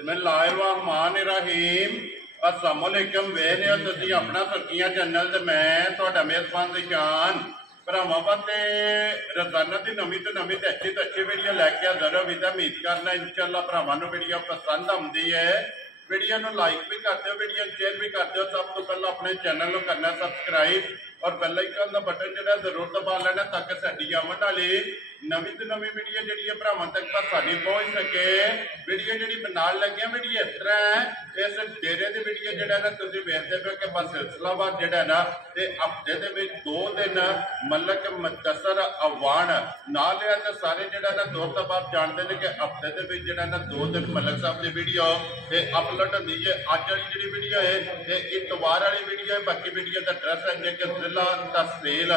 बिस्मिल्लाहिर्रहमानिर्रहीम अस्सलाम वालेकुम। वेख रहे हो तुसीं अपना सुर्खियां चैनल ते मैं तुहाडा मेज़बान ज़िशान भरावां वास्ते रोज़ाना की नवीं तो अच्छी वीडियो लैके हाज़र हो। विदा उम्मीद करना इंशाअल्लाह भरावां नूं वीडियो पसंद आउंदी है। वीडियो नूं लाइक भी कर दो, वीडियो शेयर भी कर दो। सब तो पहले अपने चैनल नूं करना सब्सक्राइब और बेल आइकन का बटन जो जरूर दबा लेना ताकि साडी आउण वाली नवीं तो नवीं वीडियो जी भरावां तक साडी पहुँच सके। वीडियो जी बनाने लगे वीडियो इस तरह है, इस डेरे की वीडियो जो ना तुम वेखते पे कि बस सिलसिलावार जो ना तो हफ्ते के 2 दिन मलक मुदस्सर अवान ना लिया तो सारे जो ना दोस्त आप जानते हैं कि हफ्ते के जो ना 2 दिन मलक साहब की वीडियो अपलोड होती है। अज वाली जी वीडियो है तो इतवार वाली वीडियो है। बाकी वीडियो का एड्रैस है जो कि जिला तहसील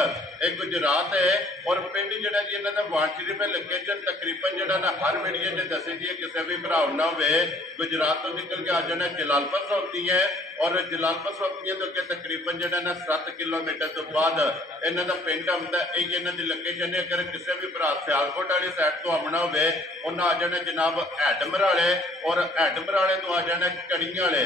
गुजरात है और पिंड जो जी इन्होंने वाण शरीफ है। लोकेशन तकरीबन जो ना हर वीडियो जो दसी दी है किसी भी भरा ना हो गुजरात तो निकल के आ जाना जलालपुर सौंपती है और जलालपुर सौंपती तो तकरीबन जो ना 7 किलोमीटर तो बाद इन्हों का पिंड आता है। यही इन्हों की लोकेशन है। अगर किसी भी भरा सियालकोट वाली साइड तो आना हो उन्हें आ जाना जनाब हैडमराले और हैडमराले तो आ जाना कड़ियां वाले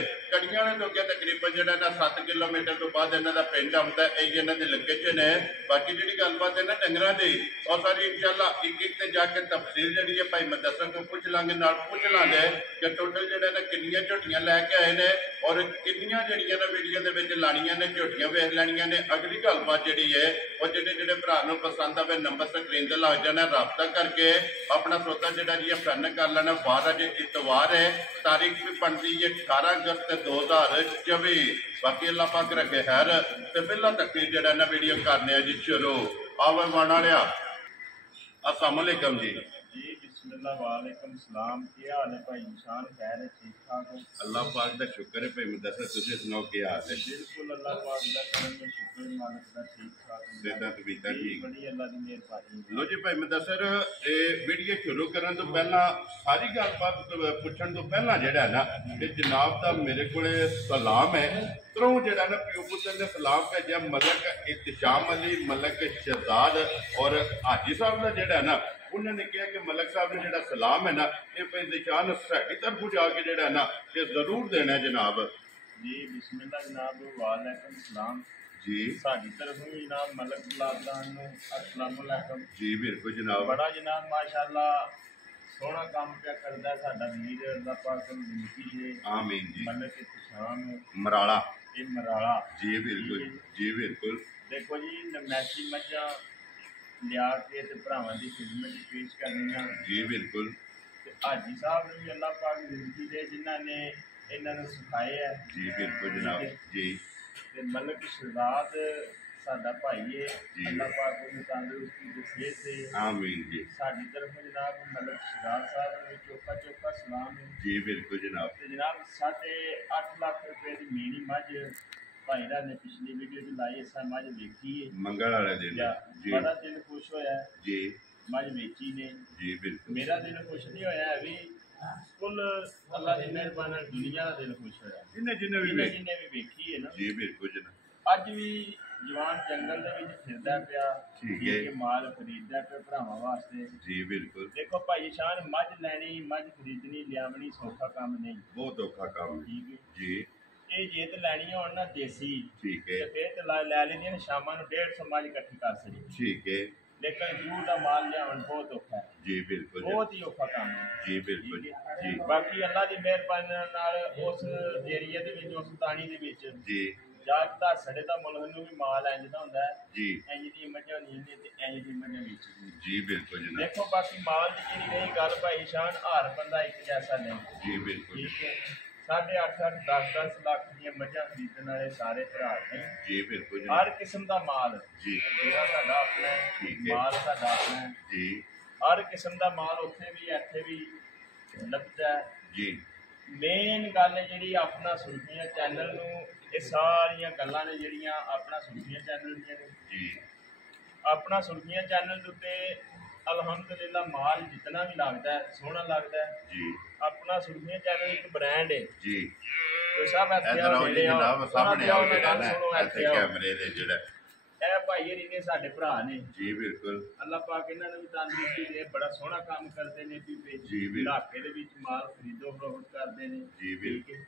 तो अगे तकरीबन जो ना 7 किलोमीटर तो बाद इन्हों का पिंड आता है। यही इन्हों की लोकेशन है। बाकी जी गलबात है ना डंगरां की और सारी इंशाअल्लाह एक जाके तफसील जी है भाई मुदस्सर को पूछ लांगे पूछ लांगे कि टोटल जो ना कितनियां झोटियां लैके आए ने और कितनियां जड़ियां ना वीडियो के लानिया ने झोटियां वेख लैनिया ने। अगली गलबात जी है और जो भरा पसंद आए नंबर स्क्रीन से लग जाना रबता करके अपना सौदा जो जी फाइनल कर लेना। 12 अज इतवार है, तारीख भी बनती है 18 अगस्त 2024। बाकी अल्लाह पाक रखे खैर तो पहला तक जो ना वीडियो करने जी शुरू आवे वाणा लिया। अस्सलाम वालेकुम जी। जी बिस्मिल्लाह वालेकुम सलाम। क्या हाल है भाई निशान? खैर है, ठीक ठाक हो? अल्लाह पाक दा शुक्र है भाई मुदस्सर तुसीं सुनाओ क्या हाल है? बिल्कुल अल्लाह पाक दा करम है, शुक्र है मालिक दा, ठीक ठाक है। सेहतां तबीयतां ठीक? बड़ी अल्लाह दी मेहरबानी। लो जी भाई मुदस्सर वीडियो शुरू करन तो पहला सारी गलबात पुछण तो पहला जेड़ा ना ये जनाब दा मेरे कोले सलाम है। त्रों जेड़ा ना प्यो पुत्र ने सलाम भेजा मलक इत्तिशाम अली, मलक शहजाद और हाजी साहब का जेड़ा ना उन्होंने कहा कि मलक साहब ने जो सलाम है ना ये भाई निशान साड़ी तरफों जाके जो ना ये जरूर देना है जनाब। जी बिस्मिल्लाह जनाब वालेकुम सलाम जी। साडी तरफों भी जनाब मलक गुलाबदान नु अस्सलाम वालेकुम जी बिल्कुल जनाब। बड़ा जनाब माशाअल्लाह सोहना काम क्या करता है साडा वीर, अल्लाह पाक नु विनती है आमीन जी। मलक इत्तिशाम मराड़ा ये मराड़ा जी बिल्कुल जी बिल्कुल। देखो जी नमैसी मझां लिया के ते भरावां दी खिदमत पेश करनी जी बिल्कुल। हाजी साहब ने भी अल्लाह पाक जिंदगी दे जिन्हां ने इन्हां नूं सिखाए है जी बिल्कुल जनाब जी। ते मलक शहजाद साडा भाई है, अल्लाह पाक उन्हें तंदुरुस्ती ते सेहत दे आमीन जी। साडी तरफ जनाब मलक शहजाद साहब ने चौका चौका सलाम है जी बिल्कुल जनाब। ते जनाब 8.5 लाख रुपए की मीनी मझ भाई ने पिछली वीडियो च लाई, इस मझ वेखी है मंगल वाले दिन जी। बड़ा दिल खुश होया जी मझ वेची ने जी बिल्कुल। मेरा दिल खुश नहीं होया अभी कुल अल्लाह की मेहरबानी दुनिया का दिल खुश होया जिन्हें भी वेखी है ना जी बिल्कुल जनाब। अज भी जवान जंगल दे विच फिरदा पिया ठीक है माल खरीददा पिया भरावां वास्ते जी बिल्कुल। देखो भाई शान मझ लैनी मझ खरीदनी लियावनी सौखा काम नहीं, बहुत औखा काम ठीक है जी। ये जे तो लैनी हो ना देसी ठीक है फिर तो लै लेनी है शामां नूं 150 मझ इकट्ठी कर सकदी ठीक है। लेकिन जूह का माल लियावन बहुत औखा है जी बिल्कुल, बहुत ही औखा काम है जी बिल्कुल जी। बाकी अल्लाह की मेहरबानी नाल उस एरिया दे विच उस तानी दे विच जी जागता सड़े का मुल्क नूं भी माल इंज दा हुंदा है जी इंज दी मझां नहीं ते इंज दी मझां विच जी बिल्कुल जनाब। देखो बाकी माल दी जेहड़ी रही गल भाई शान हर बंदा एक जैसा नहीं जी बिल्कुल ठीक है। 8.5 10 लाख दी मझां खरीदण वाले सारे भरा नहीं जी बिल्कुल। हर किस्म का माल जी डेरा साडा अपना है, माल साडा अपना है जी। हर किस्म का माल उत्थे भी इत्थे भी लभदा है जी। मेन गल जी अपना सुर्खियां चैनल नूं ये सारियां गल्लां ने जिहड़ियां अपना सुर्खियां चैनल दियां ने जी। अपना सुर्खियां चैनल दे उत्ते अलहमदुलिल्लाह माल जितना भी लगता है सोहना लगता है जी। अपना सुर्खियां चैनल एक ब्रांड है जी। तो सब कैमरे दे जेड़ा ਇਹ ਭਾਈ ਹਰੀ ਨੇ ਸਾਡੇ ਭਰਾ ਨੇ ਜੀ ਬਿਲਕੁਲ ਅੱਲਾਹ ਪਾਕ ਇਹਨਾਂ ਨੂੰ ਵੀ ਤੰਦਰੁਸਤੀ ਦੇ, ਬੜਾ ਸੋਹਣਾ ਕੰਮ ਕਰਦੇ ਨੇ ਪੀਪੇ ਜੀ ਇਲਾਕੇ ਦੇ ਵਿੱਚ ਮਾਲ ਖਰੀਦੋ ਫਰੋਖਤ ਕਰਦੇ ਨੇ ਜੀ ਠੀਕ ਹੈ।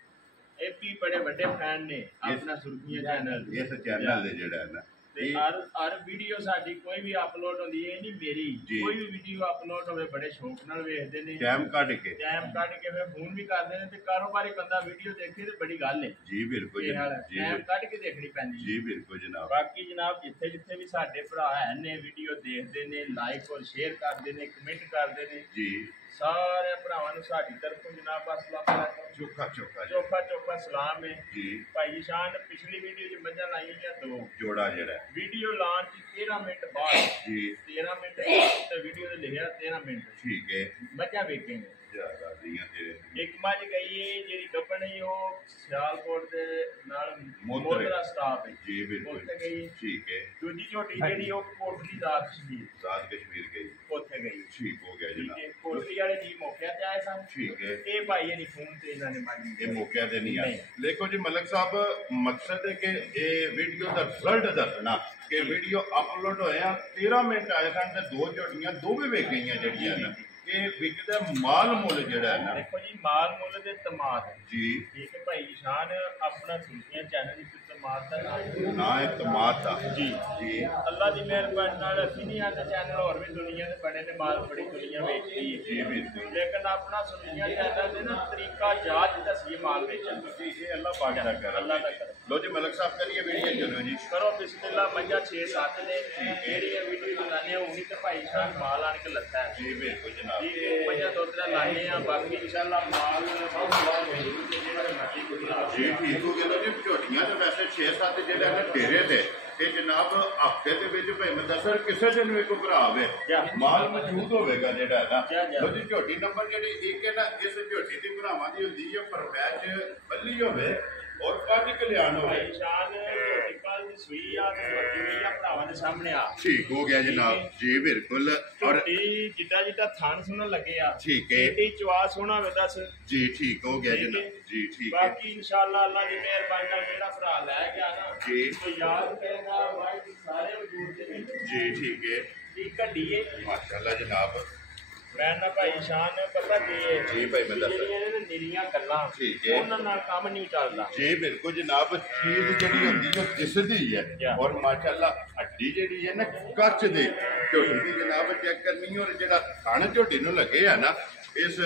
ਇਹ ਵੀ ਬੜੇ ਵੱਡੇ ਫੈਨ ਨੇ ਆਪਣਾ ਸੁਰਖੀਆਂ ਚੈਨਲ ਇਸ ਚੈਨਲ ਦੇ ਜਿਹੜਾ ਹੈ ਨਾ ਤੇ ਹਰ ਵੀਡੀਓ ਸਾਡੀ ਕੋਈ ਵੀ ਅਪਲੋਡ ਹੁੰਦੀ ਹੈ, ਇਹ ਨਹੀਂ ਮੇਰੀ, ਕੋਈ ਵੀ ਵੀਡੀਓ ਅਪਲੋਡ ਹੋਵੇ ਬੜੇ ਸ਼ੌਕ ਨਾਲ ਵੇਖਦੇ ਨੇ, ਟਾਈਮ ਕੱਢ ਕੇ ਫਿਰ ਫੋਨ ਵੀ ਕਰਦੇ ਨੇ। ਤੇ ਕਾਰੋਬਾਰੀ ਬੰਦਾ ਵੀਡੀਓ ਦੇਖੇ ਤੇ ਬੜੀ ਗੱਲ ਹੈ ਜੀ ਬਿਲਕੁਲ ਟਾਈਮ ਕੱਢ ਕੇ ਦੇਖਣੀ ਪੈਂਦੀ ਜੀ ਬਿਲਕੁਲ ਜਨਾਬ। ਬਾਕੀ ਜਨਾਬ ਜਿੱਥੇ ਜਿੱਥੇ ਵੀ ਸਾਡੇ ਭਰਾ ਹੈ ਨੇ ਵੀਡੀਓ ਦੇਖਦੇ ਨੇ, ਲਾਈਕ ਔਰ ਸ਼ੇਅਰ ਕਰਦੇ ਨੇ, ਕਮੈਂਟ ਕਰਦੇ ਨੇ ਜੀ, ਸਾਰੇ ਭਰਾਵਾਂ ਨੂੰ ਸਾਡੀ ਤਰਫੋਂ ਜਨਾਬ ਅਸਲਾਮ ਚੋਖਾ ਸਲਾਮ ਹੈ ਜੀ। ਭਾਈ ਸ਼ਾਨ ਪਿਛਲੀ ਵੀਡੀਓ 'ਚ ਮੱਝਾਂ ਲਾਈਆਂ ਜਾਂ 2 ਜੋੜਾ ਜਿਹੜਾ ਵੀਡੀਓ ਲਾਉਣ 'ਚ 13 ਮਿੰਟ ਬਾਅਦ ਜੀ 13 ਮਿੰਟ ਤੇ ਵੀਡੀਓ ਤੇ ਲਿਖਿਆ 13 ਮਿੰਟ ਠੀਕ ਹੈ। ਮੱਝਾਂ ਵੇਖੇਂਗੇ ਇੱਕ ਮੱਝ ਗਈ ਹੈ ਜਿਹੜੀ ਗੱਭਣ ਹੈ ਉਹ ਸਿਆਲਕੋਟ ਦੇ ਨਾਲ ਮੋਤਰਾ ਸਟਾਪ ਹੈ ਜੀ ਬਿਲਕੁਲ ਉੱਥੇ ਗਈ ਠੀਕ ਹੈ। ਦੂਜੀ ਝੋਟੀ ਜਿਹੜੀ ਉਹ ਕੋਟਲੀ ਦਾਦ ਕਸ਼ਮੀਰ ਗਈ ਉੱਥੇ ਗਈ ਠੀਕ ਹੋ ਗਿਆ ਜਨਾਬ। ਕੋਟਲੀ ਵਾਲੇ ਜੀ ਮੌਕਿਆਂ ਤੇ ਆਏ ਸਨ ਠੀਕ ਹੈ। ਇਹ ਭਾਈ ਨਹੀਂ ਫੋਨ ਤੇ ਇਹਨਾਂ ਨੇ ਮਾਰੀ ਇਹ ਮੌਕਿਆਂ ਤੇ ਨਹੀਂ ਆਏ। ਦੇਖੋ ਜੀ ਮਲਕ ਸਾਹਿਬ, ਮਕਸਦ ਹੈ ਕਿ ਇਹ ਵੀਡੀਓ ਦਾ ਰਿਜ਼ਲਟ ਦੱਸਣਾ ਕਿ ਵੀਡੀਓ ਅਪਲੋਡ ਹੋਇਆ 13 ਮਿੰਟ ਆਏ ਸਨ ਤੇ 2 ਝੋਟੀਆਂ ਦੋਵੇਂ ਵੇਚ ਗਈਆਂ ਜਿਹੜੀਆਂ ਨੇ। ਇਹ ਵਿਕਦਾ ਮਾਲ ਮੁੱਲ ਜਿਹੜਾ ਹੈ ਨਾ, ਦੇਖੋ ਜੀ ਮਾਲ ਮੁੱਲ ਦੇ ਤਮਾਦ ਜੀ ਠੀਕ ਹੈ। ਭਾਈ ਸ਼ਾਨ ਆਪਣਾ ਸੁਰਖੀਆਂ ਚੈਨਲ ਵਿੱਚ ਤਮਾਦ ਦਾ ਨਾ ਹੈ ਤਮਾਦ ਦਾ ਜੀ ਜੀ। ਅੱਲਾ ਦੀ ਮਿਹਰਬਾਨੀ ਨਾਲ ਅਸੀਂ ਨਹੀਂ ਆਂਦੇ ਚੈਨਲ ਹੋਰ ਵੀ ਦੁਨੀਆ ਦੇ ਬੜੇ ਨੇ, ਮਾਲ ਬੜੀ ਦੁਨੀਆ ਵੇਚਦੀ ਹੈ ਜੀ ਬਿਲਕੁਲ। ਲੇਕਿਨ ਆਪਣਾ ਸੁਰਖੀਆਂ ਚੈਨਲ ਦੇ ਨਾ ਤਰੀਕਾ ਯਾਦ ਦੱਸੀਏ ਮਾਲ ਵੇਚਣ ਦਾ। ਇਹ ਅੱਲਾਹ ਪਾਕ ਦਾ ਕਰ ਅੱਲਾ ਦਾ ਕਰ। ਲੋ ਜੀ ਮਲਕ ਸਾਹਿਬ ਕਰੀਏ ਵੀਡੀਓ ਚਲੋ ਜੀ ਕਰੋ ਬਿਸਮਿਲ੍ਲਾ। ਮੱਝਾਂ 6-7 ਨੇ ਜਿਹੜੀ ਇਹ ਵੀਡੀਓ ਬਣਾਉਂਦੇ ਆ ਉਹੀ ਤੇ ਭਾਈ ਸ਼ਾਨ ਮਾਲ ਆਣ ਕੇ ਲੱਤਾ ਹੈ ਜੀ ਬਿਲਕੁਲ ਜਨਾਬ। ਮੱਝਾਂ ਦੁੱਧ ਦਾ ਲਾਣੇ ਆ, ਬਾਕੀ ਇਨਸ਼ਾਅੱਲਾ ਮਾਲ ਜੀ ਠੀਕ ਹੋ ਗਿਆ ਜੀ। ਝੋਟੀਆਂ ਤੇ ਵੈਸੇ 6-7 ਜਿਹੜੇ ਨੇ ਡੇਰੇ ਤੇ ਇਹ ਜਨਾਬ ਹਫਤੇ ਦੇ ਵਿੱਚ ਭਾਈ ਮੈਂ ਦੱਸਾਂ ਕਿਸੇ ਦਿਨ ਵੀ ਕੋਈ ਭਰਾ ਆਵੇ ਮਾਲ ਮੌਜੂਦ ਹੋਵੇਗਾ ਜਿਹੜਾ ਹੈ ਨਾ। ਲੋ ਜੀ ਝੋਟੀ ਨੰਬਰ ਜਿਹੜੀ 1 ਹੈ ਨਾ, ਇਸ ਝੋਟੀ ਦੀ ਭਰਾਵਾਂ ਦੀ ਹੁੰਦੀ ਹੈ ਫਰਮੈਚ ਬੱਲੀ ਹੋਵੇ ਔਰ ਕਾਢ ਕਲਿਆਣ ਹੋਵੇ। ਨਿਸ਼ਾਨ ਕੱਲ ਦੀ ਸੂਈ ਆ ਤੇ ਬੱਤੀ ਹੋਈ ਆ ਭਰਾਵਾਂ ਦੇ ਸਾਹਮਣੇ ਆ। ਠੀਕ ਹੋ ਗਿਆ ਜਨਾਬ ਜੀ ਬਿਲਕੁਲ। ਔਰ ਜਿੱਦਾਂ ਥਾਨ ਸੁਣਨ ਲੱਗੇ ਆ ਠੀਕ ਹੈ ਇਹ ਚਵਾ ਸੋਹਣਾ ਹੋਵੇ ਦੱਸ ਜੀ। ਠੀਕ ਹੋ ਗਿਆ ਜਨਾਬ ਜੀ ਠੀਕ ਹੈ। ਬਾਕੀ ਇਨਸ਼ਾਅੱਲਾ ਅੱਲਾ ਦੀ ਮਿਹਰਬਾਨੀ ਨਾਲ ਜਿਹੜਾ ਭਰਾ ਲੈ ਗਿਆ ਨਾ ਜੀ ਉਹ ਯਾਦ ਕਰੇਗਾ ਵਾਹਿਗੁਰੂ ਸਾਰੇ ਵਜੂਦ ਦੇ ਵਿੱਚ ਜੀ ਠੀਕ ਹੈ। ਇਹ ਕੱਢੀਏ ਮਾਸ਼ਾਅੱਲਾ ਜਨਾਬ। ਮੈਂ ਨਾ ਭਾਈ ਸ਼ਾਨ ਪਤਾ ਕੀ ਹੈ ਜੀ ਭਾਈ ਮੈਂ ਦੱਸ ਨਿਰੀਆਂ ਗੱਲਾਂ ਠੀਕ ਹੈ ਉਹਨਾਂ ਨਾਲ ਕੰਮ ਨਹੀਂ ਚੱਲਦਾ ਜੀ ਬਿਲਕੁਲ ਜਨਾਬ। ਚੀਜ਼ ਜਿਹੜੀ ਹੁੰਦੀ ਉਹ ਦਿਸਦੀ ਹੈ ਔਰ ਮਾਸ਼ਾਅੱਲਾ ਹੱਡੀ ਜਿਹੜੀ ਹੈ ਨਾ ਕੱਚ ਦੇ ਝੋਟੀ ਦੀ ਜਨਾਬ ਚੈੱਕ ਕਰਨੀ। ਔਰ ਜਿਹੜਾ ਥਣ ਝੋਟੀ ਨੂੰ ਲੱਗੇ ਆ ਨਾ, ਇਸ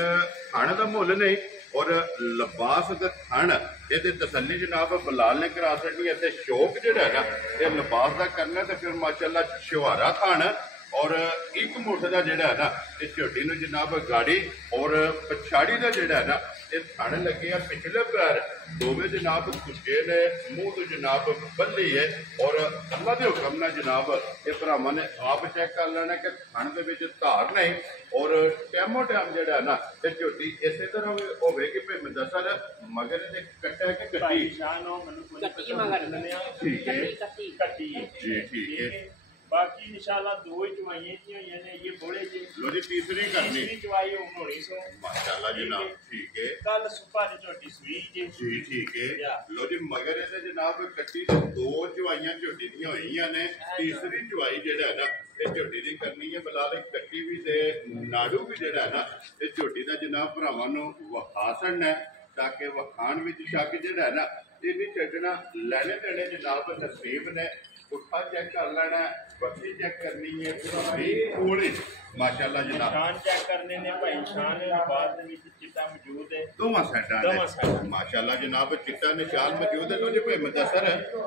ਥਣ ਦਾ ਮੁੱਲ ਨਹੀਂ ਔਰ ਲਿਬਾਸ ਦਾ ਥਣ ਇਹਦੇ ਤਸੱਲੀ ਜਨਾਬ ਬਲਾਲ ਨੇ ਕਰਾ ਛੱਡਣੀ ਹੈ। ਤੇ ਸ਼ੌਕ ਜਿਹੜਾ ਹੈ ਨਾ ਇਹ ਲਿਬਾਸ ਦਾ ਕਰਨਾ ਤੇ ਫਿਰ ਮਾਸ਼ਾਅੱਲਾ ਛੁਹਾਰਾ ਥਣ ਔਰ 1 ਮੁੱਠ ਦਾ ਜਿਹੜਾ ਹੈ ਨਾ ਇਹ ਝੋਟੀ ਨੂੰ ਜਨਾਬ ਗਾੜੀ ਔਰ ਪਛਾੜੀ ਦਾ ਜਿਹੜਾ ਹੈ ਨਾ ਇਹ ਥਣ ਲੱਗੇ ਆ। ਪਿਛਲੇ ਪੈਰ ਦੋਵੇਂ ਜਨਾਬ ਦੂਜੇ ਨੇ, ਮੂੰਹ ਤੋਂ ਜਨਾਬ ਬੱਲੀ ਹੈ ਔਰ ਅੱਲਾ ਦੇ ਹੁਕਮ ਨਾਲ ਜਨਾਬ ਇਹ ਭਰਾਵਾਂ ਨੇ ਆਪ ਚੈੱਕ ਕਰ ਲੈਣਾ ਕਿ ਥਣ ਦੇ ਵਿੱਚ ਧਾਰ ਨਹੀਂ ਔਰ ਟੈਮੋ ਟੈਮ ਜਿਹੜਾ ਨਾ ਇਹ ਝੋਟੀ ਇਸੇ ਤਰ੍ਹਾਂ ਹੋਵੇ ਕਿ ਭਾਵੇਂ ਦੱਸਾਂ ਮਗਰ ਦੇ ਕੱਟਾ ਕਿ ਕੱਟੀ ਠੀਕ ਹੈ ਜੀ ਠੀਕ ਹੈ। बाकी इंशाल्लाह 2 ही चवाइयां की होई ने ये बोले जी। लो जी तीसरी करनी चवाई होनी सो माशाल्लाह जनाब ठीक है। कल सुबह दी झोटी सुई जी ठीक है। लो जी मगर इहदे जनाब कट्टी ते 2 चवाइयां झोटी दी होईयां ने। तीसरी चवाई जेड़ा है ना ਇਹ ਝੋਟੀ ਦੀ ਕਰਨੀ ਹੈ ਬਲਾਲ ਕੱਟੀ ਵੀ ਤੇ ਨਾੜੂ ਵੀ ਜਿਹੜਾ ਹੈ ਨਾ ਇਹ ਝੋਟੀ ਦਾ ਜਨਾਬ ਭਰਾਵਾਂ ਨੂੰ ਵਿਖਾਸਣ ਹੈ ਤਾਂ ਕਿ ਵਿਖਾਣ ਵਿੱਚ ਸ਼ੱਕ ਜਿਹੜਾ ਹੈ ਨਾ ਇਹ ਨਹੀਂ ਛੱਡਣਾ। ਲੈਣੇ ਦੇਣੇ ਜਨਾਬ ਨਸੀਬ ਨੇ। ਪੁੱਠਾ ਚੈੱਕ ਕਰ ਲੈਣਾ, ਬੱਤੀ ਚੈੱਕ ਕਰਨੀ ਹੈ ਪੂਰੀ ਕੋਲੇ ਮਾਸ਼ਾਅੱਲਾ ਜਨਾਬ। ਨਿਸ਼ਾਨ ਚੈੱਕ ਕਰਨੇ ਨੇ ਭਾਈ ਨਿਸ਼ਾਨ ਬਾਅਦ ਦੇ ਵਿੱਚ ਚਿੱਟਾ ਮੌਜੂਦ ਹੈ ਦੋਵਾਂ ਸਾਈਡਾਂ ਨੇ ਮਾਸ਼ਾਅੱਲਾ ਜਨਾਬ ਚਿੱਟਾ ਨਿਸ਼ਾਨ ਮੌਜੂਦ ਹੈ। ਲੋਜੇ ਭਾਈ ਮੁਦੱਸਰ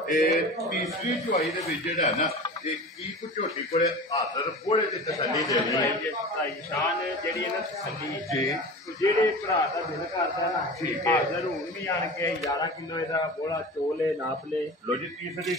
ਇਹ ਤੀਸਰੀ ਚੁਆਈ ਦੇ ਵਿੱਚ ਜਿਹੜਾ ਨਾ ਇਹ ਕੀ ਕੁ ਝੋਟੀ ਕੋਲੇ ਹਾਜ਼ਰ ਬੋਲੇ ਦੀ ਤਸੱਲੀ ਦੇਣੀ ਹੈ ਭਾਈ ਨਿਸ਼ਾਨ ਜਿਹੜੀ ਇਹਨਾਂ ਤਸੱਲੀ ਜੀ ਜਿਹੜੇ ਭਰਾ ਦਾ ਦਿਲ ਕਰਦਾ ਨਾ ਹਾਜ਼ਰ ਹੁਣ ਵੀ ਆਣ ਕੇ 11 ਕਿਲੋ ਇਹਦਾ ਬੋਲਾ ਚੋਲੇ ਨਾਪ ਲੈ। ਲੋ ਜੀ ਤੀਸਰੀ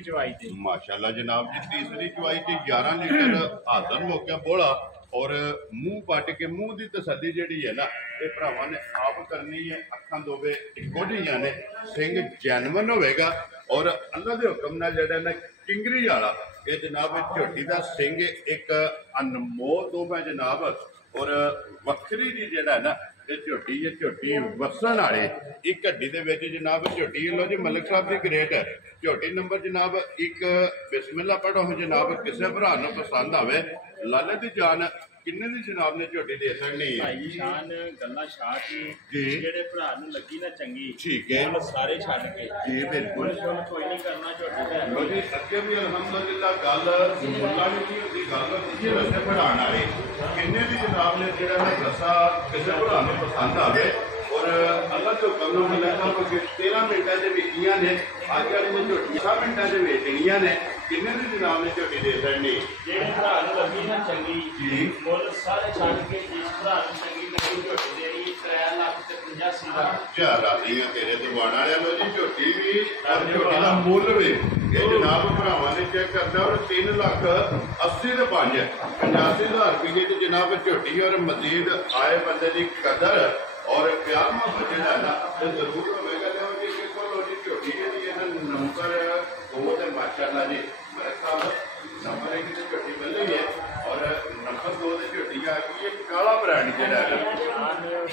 ਚੁਆਈ ਤੇ ਮਾਸ਼ਾਅੱਲਾ ਜਨਾਬ ਜੀ ਤੀਸਰੀ ਚੁਆਈ ਤੇ 11 ਲੀਟਰ ਹਾਜ਼ਰ ਮੌਕਾ ਬੋਲਾ ਔਰ ਮੂੰਹ ਪੱਟ ਕੇ ਮੂੰਹ ਦੀ ਤਸੱਲੀ ਜਿਹੜੀ ਹੈ ਨਾ ਇਹ ਭਰਾਵਾਂ ਨੇ ਆਪ ਕਰਨੀ ਹੈ। ਅੱਖਾਂ ਦੋਵੇਂ ਇੱਕੋ ਜਿਹੀਆਂ ਨੇ, ਸਿੰਘ ਜੈਨਵਨ ਹੋਵੇਗਾ ਔਰ ਅੱਲਾ ਦੇ ਹੁਕਮ ਨਾਲ ਜਿਹੜਾ ਨਾ ਕਿੰਗਰੀ ਵਾਲਾ ਇਹ ਜਨਾਬ ਝੋਟੀ ਦਾ ਸਿੰਘ ਇੱਕ ਅਨਮੋਲ ਦੋਵੇਂ ਜਨਾਬ ਔਰ ਵੱਖਰੀ ਦੀ ਜਿਹੜਾ ਨਾ ਇਹ ਝੋਟੀ ਹੈ, ਝੋਟੀ ਵਸਣ ਵਾਲੇ ਇੱਕ ਹੱਡੀ ਦੇ ਵਿੱਚ ਜਨਾਬ ਝੋਟੀ ਲੋ ਜੀ। ਮਲਕ ਸਾਹਿਬ ਦੀ ਗ੍ਰੇਟ ਹੈ ਝੋਟੀ ਨੰਬਰ ਜਨਾਬ 1। ਬਿਸਮਿल्ला पढ़ो जनाब, किसी भरा ਨੂੰ पसंद आवे लाले दी जान किन्ने दी जनाब ने झोटी दे सकनी है भाई शान गल्ला शाह जी जेड़े भरा नु लगी ना चंगी ठीक है वो सारे छड़ के जी बिल्कुल कोई नहीं करना झोटी दा लो जी। अगे भी अल्हम्दुलिल्लाह गल मुल्ला ने की होंदी गल ये रस्से बढ़ाने वाली किन्ने दी जनाब ने जेड़ा है रस्सा किसी भरा ਨੂੰ पसंद आवे और अल्लाह के हुक्म नाल मिलता कि 13 मिनटां दे विचियां ने अज वाली ने झोटी 10 मिनटां दे वेचणियां ने किन्ने दी जनाब ने झोटी दे सकनी जेड़े भरा नु लगी ना चंगी जी मुल सारे छड़ के जिस भरा नु चंगी लगी झोटी देनी 3,85,000 दा चार राजी है तेरे दीवान वाले लो जी। झोटी भी और झोटी का मुल भी ये जनाब भरावां ने चेक करना और 3,80,000 दे 85,000 रुपये की जनाब झोटी और मजीद आए बंदे की कदर और प्यार मोहब्बत जो है ना तो जरूर होगा। जी बिल्कुल जी झोटी जी नंबर 2 माशाअल्लाह जी मेरे साहब नंबर 1 की झोटी मिल रही है और नंबर 2 की झोटी आ गई है काला ब्रांड जो है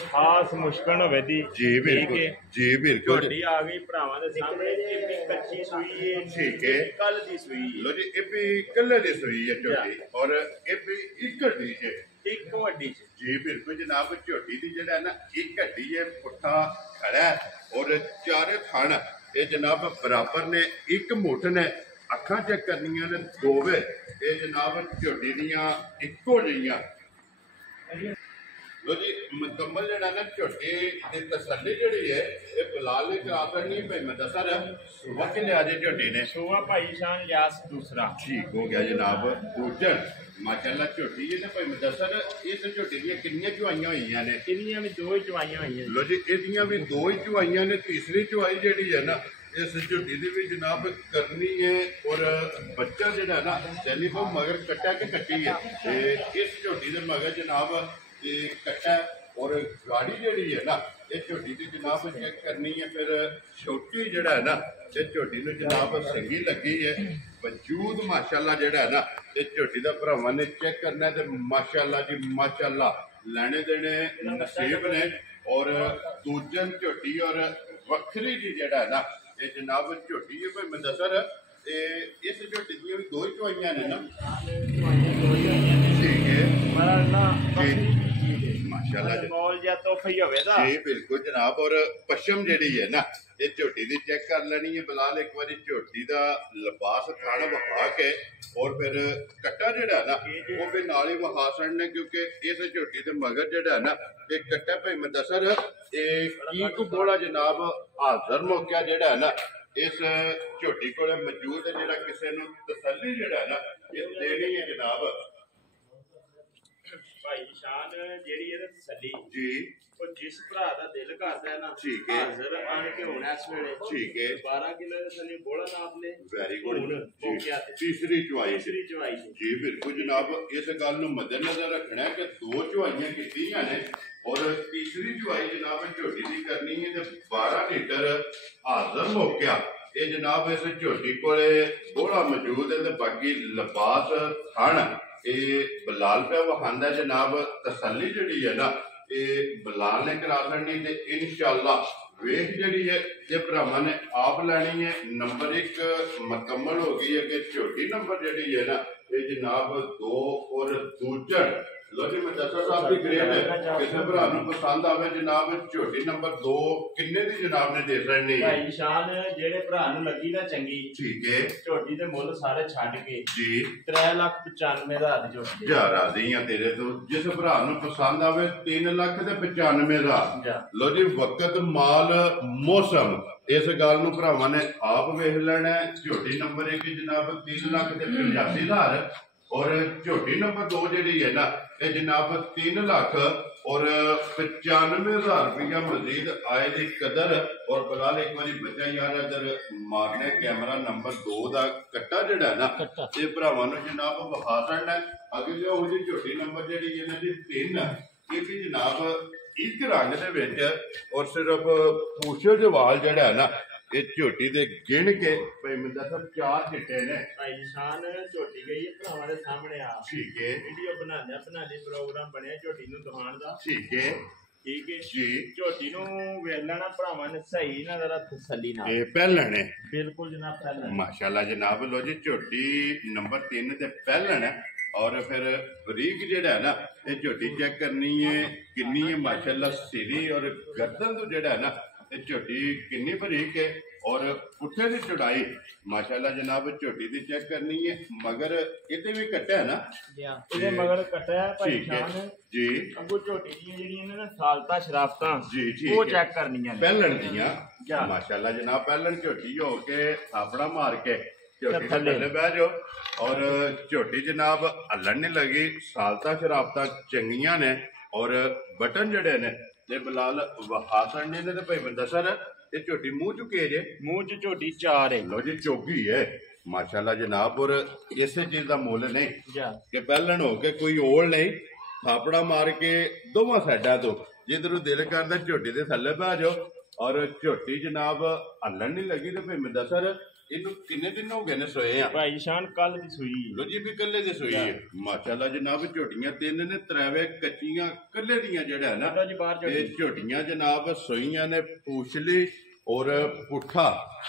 खास मुश्किल होवे दी जी बिल्कुल जी बिल्कुल झोटी आ गई भरावां दे सामने ये भी कच्ची सुई है ठीक है कल दी सुई लो जी ये भी कल्ले दी सुई है झोटी और ये भी एक हड्डी है एक वड्डी जी बिल्कुल जनाब। झोटी की जड़ा ना एक हड्डी है पुट्ठा खड़ा है और चारे थन ये जनाब बराबर ने एक मुठ ने अखा चेक करनिया ने दोवे ये जनाब झोटी दियां इको जिहियां लो जी। मुकम्मल जड़ा ना झोटी की तसल्ली जी है ये बिलाल ने करा करनी भाई मैं दसा सुबह के लिया झोटी ने सुबह भाई शान लियास दूसरा ठीक हो गया जनाब। दूजन माशाअल्लाह झोटी है भाई मैं दसा इस झोटी दी कितनी चुवाइयां हुई ने इन्नियां भी 2 ही चवाइयां हुई लो जी एदियां भी 2 ही चुवाइयां ने तीसरी चुवाई जी है ना इस झोटी की भी जनाब करनी है और बच्चा जो ना चैली को मगर कट्टा के कट्टी है इस झोटी के मगर जनाब कट्टा और गाड़ी जी है ना ये झोटी की जनाब चेक करनी है फिर छोटी जड़ा है ना ये झोटी में जनाब संगी लगी है वजूद माशाअल्लाह जड़ा है ना ये झोटी का भरावां ने चेक करना है माशाअल्लाह जी माशाअल्लाह लैने देने नसीब ने और दूजन झोटी और वखरी जी जड़ा है ना ये जनाब झोटी है भाई मैं दसा इस झोटी दी भी 2 ही चुवाइयां ने ना ठीक है माशाअल्लाह जी बिल्कुल जनाब। और पश्चिम जी है ना ये झोटी की चेक कर लेनी है बिलाल एक बार झोटी का लिबास थान विखा के और फिर कट्टा जड़ा ना वो भी नाल ही विखा सकने क्योंकि इस झोटी के मगर जड़ा है ना ये कट्टा भाई मैं दसा एक बोला जनाब हाजर मौका जड़ा है ना इस झोटी को मौजूद है जरा किसी ने तसल्ली जड़ा है ना ये देनी है जनाब भाई शान जेड़ी है तसल्ली जी और जिस भरा दा दिल करदा है ना ठीक है हाजिर आन के होना इस वेले ठीक है 12 किलो दे थल्ले बोला नाप ले वेरी गुड जी तीसरी चुवाई जी बिल्कुल जनाब। इस गल नूं मद्देनजर रखना है कि 2 चुवाइयां कीतियां ने और तीसरी चुवाई जनाब झोटी की करनी है 12 लीटर हाजिर मौका ये जनाब इस झोटी कोले बोला मौजूद है बाकी लिबास थन ये बिलाल पे वखांदा जनाब तसल्ली जी है ना ये बिलाल ने करा करनी इंशाअल्लाह वेख जी है ये भरावां ने आप लैनी है। नंबर 1 मुकम्मल हो गई है कि झोटी नंबर जी है ना ये जनाब 2 और दूजन लो जी मैं दसा साहब की ग्रेड है किसी भरा नूं पसंद आवे जनाब झोटी नंबर 2 किन्ने दी जनाब ने दे सकनी है भाई शान जेड़े भरा नूं लगी ना चंगी ठीक है झोटी दे मुल सारे छड़ के जी 3,95,000 दी झोटी जा राजी हां तेरे तो जिस भरा नूं पसंद आवे 3,95,000 लो जी वक्त माल मौसम इस गल नूं भरावां ने आप वेख लेना झोटी नंबर 1 जनाब 3,85,000 और झोटी नंबर 2 जी है ना ये जनाब 3,95,000 और 95,000 रुपया मजीद आए की कदर और बिलाल एक बार बचा यार अगर मारने कैमरा नंबर 2 का कट्टा जड़ा ना ये भरावां नूं जनाब विखा सकना अगले वो जी झोटी नंबर जी है जी 3 ये भी जनाब एक रंग दे विच और सिर्फ पूछो जो वाल जड़ा है ना ये झोटी दे गिन के भाई मिंदा सब 4 चिट्टे ने भाई शान झोटी गई है भरावां दे सामने आ ठीक है वीडियो बनाने प्रोग्राम बनया झोटी नूं दिखाण दा ठीक है ਠੀਕ ਹੈ ਜੀ ਝੋਟੀ ਨੂੰ ਵੇਖ ਲੈਣਾ ਭਰਾਵਾਂ ਨੇ ਸਹੀ ਨਾ ਜ਼ਰਾ ਤਸੱਲੀ ਨਾਲ ਇਹ ਪਹਿਲਣ ਹੈ ਬਿਲਕੁਲ ਜਨਾਬ ਪਹਿਲਾਂ ਮਾਸ਼ਾਅੱਲਾ ਜਨਾਬ ਲੋ ਜੀ ਝੋਟੀ ਨੰਬਰ 3 ਤੇ ਪਹਿਲਣ ਹੈ ਔਰ ਫਿਰ ਬਰੀਕ ਜਿਹੜਾ ਹੈ ਨਾ ਇਹ ਝੋਟੀ ਚੈੱਕ ਕਰਨੀ ਹੈ ਕਿੰਨੀ ਹੈ ਮਾਸ਼ਾਅੱਲਾ ਸਿਰੀ ਔਰ ਗਰਦਨ ਤੋਂ ਜਿਹੜਾ ਹੈ ਨਾ ਇਹ ਝੋਟੀ ਕਿੰਨੀ ਬਰੀਕ ਹੈ ਔਰ ਪੁੱਠੇ ਦੀ ਚੜਾਈ ਮਾਸ਼ਾਅੱਲਾ ਜਨਾਬ ਝੋਟੀ ਦੀ ਚੈੱਕ ਕਰਨੀ ਹੈ ਮਗਰ ਇਹਦੇ ਵੀ ਕੱਟਿਆ ਨਾ ਇਹਦੇ ਮਗਰ ਕੱਟਿਆ ਭਾਈ ਠੀਕ ਹੈ ਸ਼ਾਨ ਜੀ ਅੱਗੋਂ ਝੋਟੀ ਦੀਆਂ ਜਿਹੜੀਆਂ ਨੇ ਨਾ ਸਾਲਤਾ ਸ਼ਰਾਫਤਾਂ ਜੀ ਜੀ ਉਹ ਚੈੱਕ ਕਰਨੀਆਂ ਨੇ ਪਹਿਲਣ ਦੀਆਂ ਮਾਸ਼ਾਅੱਲਾ ਜਨਾਬ ਪਹਿਲਣ ਝੋਟੀ ਹੋ ਕੇ ਥਾਪੜਾ ਮਾਰ ਕੇ ਝੋਟੀ ਦੇ ਥੱਲੇ ਬਹਿ ਜਾਓ ਔਰ ਝੋਟੀ ਜਨਾਬ ਹੱਲਣ ਨਹੀਂ ਲੱਗੀ ਸਾਲਤਾ ਸ਼ਰਾਫਤਾਂ ਚੰਗੀਆਂ ਨੇ ਔਰ ਬਟਨ ਜਿਹੜੇ ਨੇ ਤੇ ਬਲਾਲ ਵਹਾਸਣ ਨੇ ਤੇ ਭਾਈ ਬੰਦਾ ਸਰ ਇਹ ਝੋਟੀ ਮੂੰਹ ਚੁੱਕੇ ਜੇ ਮੂੰਹ ਚ ਝੋਟੀ ਚਾਰ ਹੈ ਲੋ ਜੀ ਚੋਗੀ ਹੈ ਮਾਸ਼ਾਅੱਲਾ ਜਨਾਬ ਔਰ ਇਸੇ ਚੀਜ਼ ਦਾ ਮੁੱਲ ਨਹੀਂ ਕਿ ਪਹਿਲਣ ਹੋ ਕੇ ਕੋਈ ਓਲ ਨਹੀਂ ਥਾਪੜਾ ਮਾਰ ਕੇ ਦੋਵਾਂ ਸਾਈਡਾਂ ਤੋਂ ਜਿੱਧਰੋਂ ਦਿਲ ਕਰਦਾ ਝੋਟੀ ਦੇ ਥੱਲੇ ਬਹਿ ਜਾਓ ਔਰ ਝੋਟੀ ਜਨਾਬ ਹੱਲਣ ਨਹੀਂ ਲੱਗੀ ਤੇ ਭਾਈ ਬੰਦਾ ਸਰ ਇਹਨੂੰ ਕਿੰਨੇ ਦਿਨ ਹੋ ਗਏ ਨੇ ਸੋਏ ਆ ਭਾਈ ਸ਼ਾਨ ਕੱਲ ਦੀ ਸੂਈ ਲੋ ਜੀ ਵੀ ਕੱਲੇ ਦੀ ਸੋਈ ਹੈ ਮਾਸ਼ਾਅੱਲਾ ਜਨਾਬ ਝੋਟੀਆਂ ਤਿੰਨ ਨੇ ਤਰਾਵੇ ਕੱਚੀਆਂ ਕੱਲੇ ਦੀਆਂ ਜਿਹੜਾ ਹੈ ਨਾ ਇਹ ਝੋਟੀਆਂ ਜਨਾਬ ਸੋਈਆਂ ਨੇ ਪੂਛਲੀ ਔਰ ਪੁੱਠਾ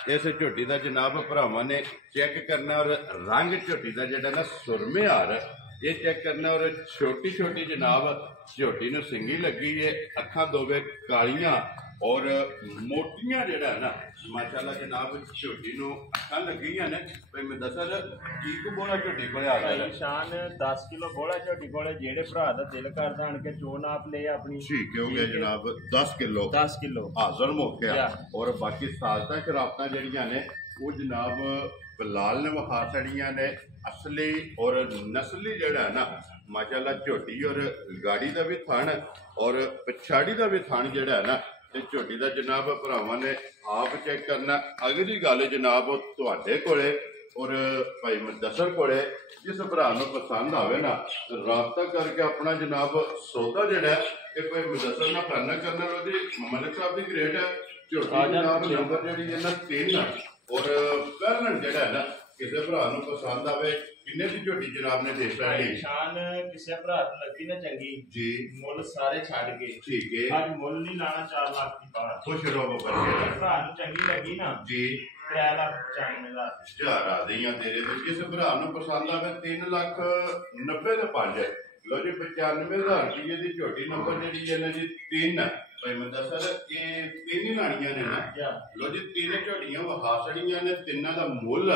ਇਸ ਝੋਟੀ ਦਾ ਜਨਾਬ ਭਰਾਵਾਂ ਨੇ ਚੈੱਕ ਕਰਨਾ ਔਰ ਰੰਗ ਝੋਟੀ ਦਾ ਜਿਹੜਾ ਨਾ ਸੁਰਮੇ ਹਾਰ ਇਹ ਚੈੱਕ ਕਰਨਾ ਔਰ ਛੋਟੀ ਛੋਟੀ ਜਨਾਬ ਝੋਟੀ ਨੂੰ ਸਿੰਗੀ ਲੱਗੀ ਹੈ ਅੱਖਾਂ ਦੋਵੇਂ ਕਾਲੀਆਂ ਔਰ ਮੋਟੀਆਂ ਜਿਹੜਾ ਹੈ ਨਾ ਮਾਸ਼ਾਅੱਲਾ ਜਨਾਬ ਝੋਟੀ ਨੂੰ ਅੱਖਾਂ ਲੱਗੀਆਂ ਨੇ ਭਾਈ ਮੈਂ ਦੱਸਾਂ ਕੀ ਕੁ ਬੋਲਾ ਝੋਟੀ ਕੋਲ ਆ ਗਿਆ ਭਾਈ ਸ਼ਾਨ 10 ਕਿਲੋ ਬੋਲਾ ਝੋਟੀ ਕੋਲੇ ਜਿਹੜੇ ਭਰਾ ਦਾ ਦਿਲ ਕਰਦਾ ਆਣ ਕੇ ਚੋ ਨਾਪ ਲੈ ਆਪਣੀ ਠੀਕ ਹੋ ਗਿਆ ਜਨਾਬ 10 ਕਿਲੋ ਹਾਜ਼ਰ ਮੌਕਿਆ ਔਰ ਬਾਕੀ ਸਾਜ਼ਤਾਂ ਸ਼ਰਾਫਤਾਂ ਜਿਹੜੀਆਂ ਨੇ ਉਹ ਜਨਾਬ ਬਲਾਲ ਨੇ ਵਹਾ ਛੜੀਆਂ ਨੇ ਅਸਲੀ ਔਰ ਨਸਲੀ ਜਿਹੜਾ ਹੈ ਨਾ ਮਾਸ਼ਾਅੱਲਾ ਝੋਟੀ ਔਰ ਗਾੜੀ ਦਾ ਵੀ ਥਣ ਔਰ ਪਛਾੜੀ ਦਾ ਵੀ ਥਣ ਜਿਹੜਾ ਹੈ ਨਾ ਤੇ ਝੋਟੀ ਦਾ ਜਨਾਬ ਭਰਾਵਾਂ ਨੇ ਆਪ ਚੈੱਕ ਕਰਨਾ ਅਗਲੀ ਗੱਲ ਜਨਾਬ ਤੁਹਾਡੇ ਕੋਲੇ ਔਰ ਭਾਈ ਮੁਦੱਸਰ ਕੋਲੇ ਜਿਸ ਭਰਾ ਨੂੰ ਪਸੰਦ ਆਵੇ ਨਾ ਰਾਬਤਾ ਕਰਕੇ ਆਪਣਾ ਜਨਾਬ ਸੌਦਾ ਜਿਹੜਾ ਇਹ ਭਾਈ ਮੁਦੱਸਰ ਨਾਲ ਕਰਨਾ ਉਹਦੀ ਮਲਿਕ ਸਾਹਿਬ ਦੀ ਗ੍ਰੇਟ ਹੈ ਝੋਟੀ ਜਨਾਬ ਨੰਬਰ ਜਿਹੜੀ ਹੈ ਨਾ 3 ਔਰ ਪਹਿਲਣ ਜਿਹੜਾ ਹੈ ਨਾ ਕਿਸੇ ਭਰਾ ਨੂੰ ਪਸੰਦ ਆਵੇ ਕਿੰਨੇ ਦੀ ਝੋਟੀ ਜਨਾਬ ਨੇ ਦੇ ਸਕਦੀ ਸ਼ਾਨ ਕਿਸੇ ਭਰਾ ਨੂੰ ਲੱਗੀ ਨਾ ਚੰਗੀ ਜੀ ਮੁੱਲ ਸਾਰੇ ਛੱਡ ਕੇ ਠੀਕ ਹੈ ਅੱਜ ਮੁੱਲ ਨਹੀਂ ਲਾਣਾ 4 ਲੱਖ ਦੀ ਬਾਤ ਖੁਸ਼ ਰਹੋ ਬੱਚੇ ਭਰਾ ਨੂੰ ਚੰਗੀ ਲੱਗੀ ਨਾ ਜੀ 3 ਲੱਖ 95,000 ਚਾਰ ਆ ਗਈਆਂ ਤੇਰੇ ਤੇ ਕਿਸੇ ਭਰਾ ਨੂੰ ਪਸੰਦ ਆਵੇ 3 ਲੱਖ 90 ਦੇ 5 ਲੋ ਜੀ 95,000 ਰੁਪਏ ਦੀ ਝੋਟੀ ਨੰਬਰ ਜਿਹੜੀ ਹੈ ਨਾ ਜੀ 3 ਭਾਈ ਮੰਦਾ ਸਰ ਇਹ 3 ਹੀ ਲਾਣੀਆਂ ਨੇ ਨਾ ਲੋ ਜੀ 3 ਝੋਟੀਆਂ ਵਹਾਸੜੀਆਂ ਨੇ ਤਿੰਨਾਂ ਦਾ ਮੁੱਲ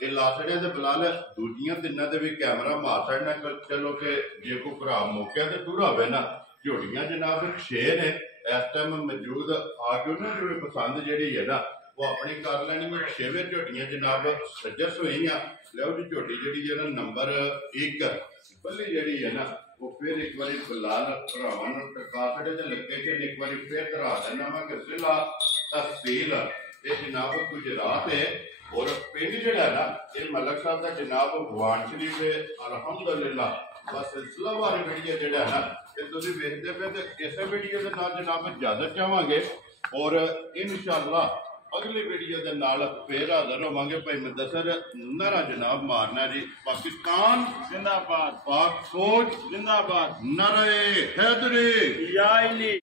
ਇਹ ਲਾਸੜਿਆਂ ਦੇ ਬਲਾਲ ਦੂਜੀਆਂ ਤਿੰਨਾਂ ਤੇ ਵੀ ਕੈਮਰਾ ਮਾਰ ਛੱਡਣਾ ਚਲੋ ਕਿ ਜੇ ਕੋਈ ਭਰਾ ਮੌਕਿਆ ਤੇ ਦੂਰ ਹੋਵੇ ਨਾ ਝੋਟੀਆਂ ਜਨਾਬ 6 ਨੇ ਇਸ ਟਾਈਮ ਮੌਜੂਦ ਆ ਕੇ ਉਹਨਾਂ ਨੂੰ ਪਸੰਦ ਜਿਹੜੀ ਹੈ ਨਾ ਉਹ ਆਪਣੀ ਕਰ ਲੈਣੀ ਹੈ 6ਵੇਂ ਝੋਟੀਆਂ ਜਨਾਬ ਸੱਜਸ ਹੋਈਆਂ ਲਓ ਜੀ ਝੋਟੀ ਜਿਹੜੀ ਹੈ ਨਾ ਨੰਬਰ 1 ਬੱਲੀ ਜਿਹੜੀ ਹੈ ਨਾ ਉਹ ਫਿਰ ਇੱਕ ਵਾਰੀ ਬਲਾਲ ਭਰਾਵਾਂ ਨੂੰ ਟਕਾ ਛੱਡੇ ਤੇ ਲੋਕੇਸ਼ਨ ਇੱਕ ਵਾਰੀ ਫਿਰ ਕਰਾ ਦੇਣਾ ਵਾ ਕਿ ਜ਼ਿਲ੍ਹਾ ਤਹਿਸੀਲ ਇਹ ਜਨਾਬ ਗੁਜਰਾਤ ਹੈ ਔਰ ਪਿੰਡ ਜਿਹੜਾ ਨਾ ਇਹ ਮਲਕ ਸਾਹਿਬ ਦਾ ਜਨਾਬ ਵਾਨ ਸ਼ਰੀਫ ਹੈ ਅਲਹਮਦੁਲਿਲਾ ਬਸ ਸਿਲਸਿਲਾ ਵਾਲੀ ਵੀਡੀਓ ਜਿਹੜਾ ਨਾ ਇਹ ਤੁਸੀਂ ਵੇਖਦੇ ਪਏ ਤੇ ਇਸੇ ਵੀਡੀਓ ਦੇ ਨਾਲ ਜਨਾਬ ਇਜਾਜ਼ਤ ਚਾਹਾਂਗੇ ਔਰ ਇਨਸ਼ਾਅੱਲਾ ਅਗਲੀ ਵੀਡੀਓ ਦੇ ਨਾਲ ਫੇਰ ਹਾਜ਼ਰ ਹੋਵਾਂਗੇ ਭਾਈ ਮੁਦੱਸਰ ਨਾਰਾ ਜਨਾਬ ਮਾਰਨਾ ਜੀ ਪਾਕਿਸਤਾਨ ਜ਼ਿੰਦਾਬਾਦ ਪਾਕ ਫੌਜ ਜ਼ਿੰਦਾਬਾਦ ਨਾਰੇ ਹੈਦਰੀ ਯਾ ਅਲੀ